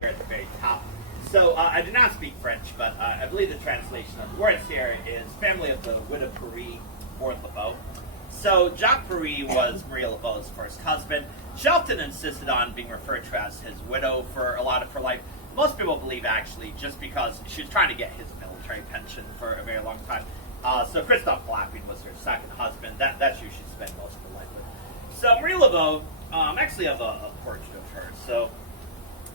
here at the very top. So I do not speak French, but I believe the translation of the words here is family of the widow Paris, born Laveau. So Jacques Paris was Marie Laveau's first husband. She often insisted on being referred to as his widow for a lot of her life. Most people believe actually just because she was trying to get his military pension for a very long time. So Christophe Blackbean was her second husband. That's who she spent most of her life with. So Marie Laveau actually have a portrait of her. So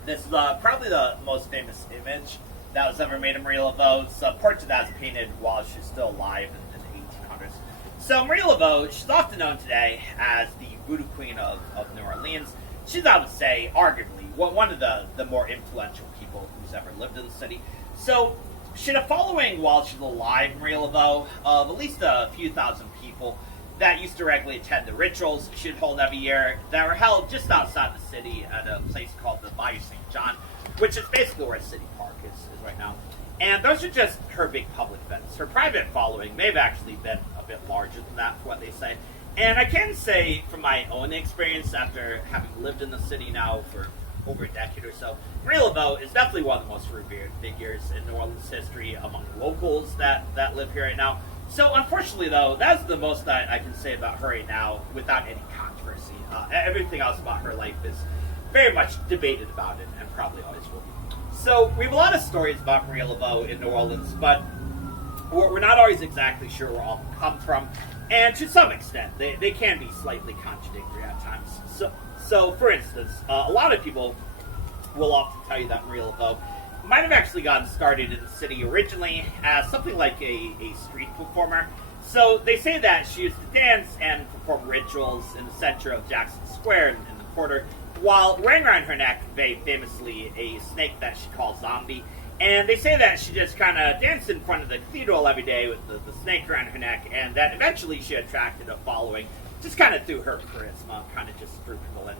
this is probably the most famous image that was ever made of Marie Laveau. It's a portrait that was painted while she's still alive in the 1800s. So Marie Laveau, she's often known today as the Voodoo Queen of New Orleans. She's, I would say, arguably one of the more influential people who's ever lived in the city. So she had a following while she was alive, Marie Laveau, of at least a few thousand people that used to regularly attend the rituals she'd hold every year that were held just outside the city at a place called the Bayou St. John, which is basically where City Park is right now. And those are just her big public events. Her private following may have actually been a bit larger than that, for what they say. And I can say from my own experience, after having lived in the city now for over a decade or so, Marie Laveau is definitely one of the most revered figures in New Orleans history among locals that live here right now. So unfortunately, though, that's the most that I can say about her right now without any controversy. Everything else about her life is very much debated about it and probably always will be. So we have a lot of stories about Marie Laveau in New Orleans, but we're not always exactly sure where all of them come from. And to some extent, they can be slightly contradictory at times. So for instance, a lot of people will often tell you that Marie Laveau might have actually gotten started in the city originally as something like a street performer. So they say that she used to dance and perform rituals in the center of Jackson Square in the quarter, while wearing around her neck, very famously, a snake that she calls Zombie. And they say that she just kind of danced in front of the cathedral every day with the snake around her neck, and that eventually she attracted a following, just kind of through her charisma, kind of just drew people in.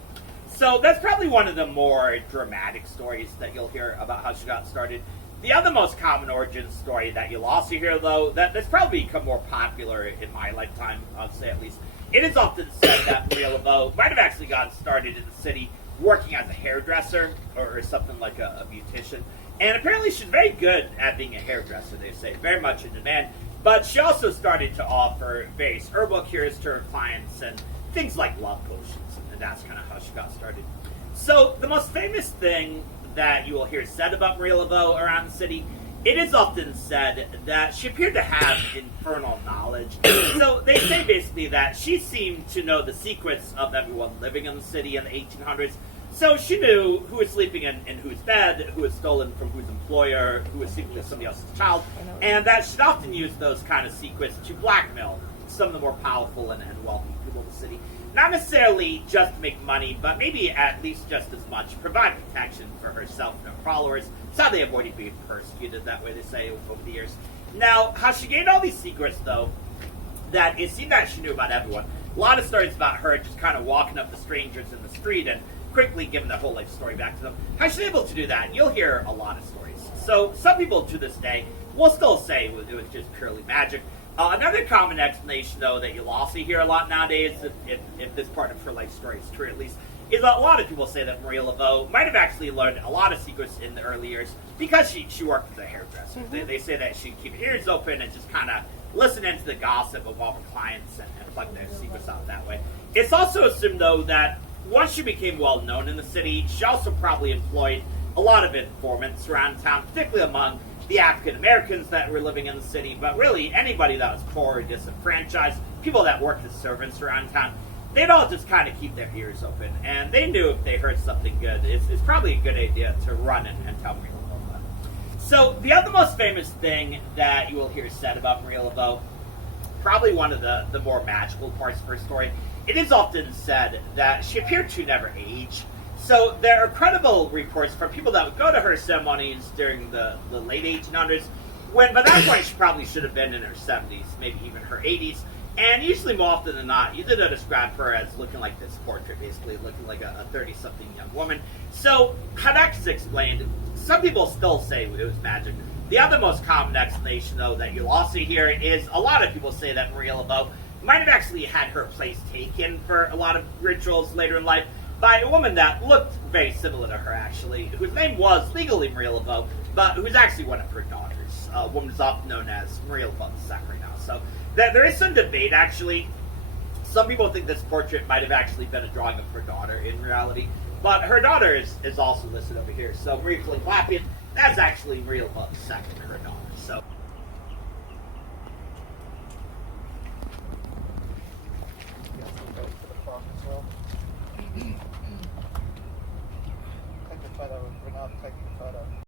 So that's probably one of the more dramatic stories that you'll hear about how she got started. The other most common origin story that you'll also hear, though, that's probably become more popular in my lifetime, I'll say at least. It is often said that Marie Laveau might have actually gotten started in the city working as a hairdresser or something like a beautician. And apparently she's very good at being a hairdresser, they say, very much in demand. But she also started to offer various herbal cures to her clients and things like love potions. And that's kind of how she got started. So the most famous thing that you will hear said about Marie Laveau around the city, it is often said that she appeared to have infernal knowledge. So they say basically that she seemed to know the secrets of everyone living in the city in the 1800s. So she knew who was sleeping in whose bed, who was stolen from whose employer, who was sleeping with somebody else's child, and that she'd often use those kind of secrets to blackmail some of the more powerful and wealthy people in the city. Not necessarily just to make money, but maybe at least just as much provide protection for herself and her followers. It's how they avoided being persecuted that way, they say, over the years. Now, how she gained all these secrets, though, that it seemed that she knew about everyone. A lot of stories about her just kind of walking up to strangers in the street and quickly giving the whole life story back to them. How she's able to do that, and you'll hear a lot of stories. So some people to this day will still say it was just purely magic. Another common explanation, though, that you'll also hear a lot nowadays, if this part of her life story is true at least, is that a lot of people say that Marie Laveau might have actually learned a lot of secrets in the early years because she worked as a hairdresser. Mm-hmm. They say that she'd keep her ears open and just kind of listen into the gossip of all her clients and plug their secrets out that way. It's also assumed, though, that once she became well known in the city, she also probably employed a lot of informants around town, particularly among the African Americans that were living in the city, but really anybody that was poor or disenfranchised, people that worked as servants around town, they'd all just kind of keep their ears open. And they knew if they heard something good, it's probably a good idea to run and tell Marie Laveau about it. So the other most famous thing that you will hear said about Marie Laveau, probably one of the more magical parts of her story, it is often said that she appeared to never age. So there are credible reports from people that would go to her ceremonies during the late 1800s, when by that point she probably should have been in her 70s, maybe even her 80s. And usually more often than not, you did describe her as looking like this portrait, basically looking like a 30-something young woman. So how that is explained, some people still say it was magic. The other most common explanation, though, that you'll also hear is a lot of people say that Marie Laveau might have actually had her place taken for a lot of rituals later in life. by a woman that looked very similar to her, actually, whose name was legally Marie Laveau, but who's actually one of her daughters. A woman is often known as Marie Laveau II right now. So there is some debate, actually. Some people think this portrait might have actually been a drawing of her daughter in reality, but her daughter is also listed over here. So Marie Laveau, that's actually Marie Laveau II, her daughter. So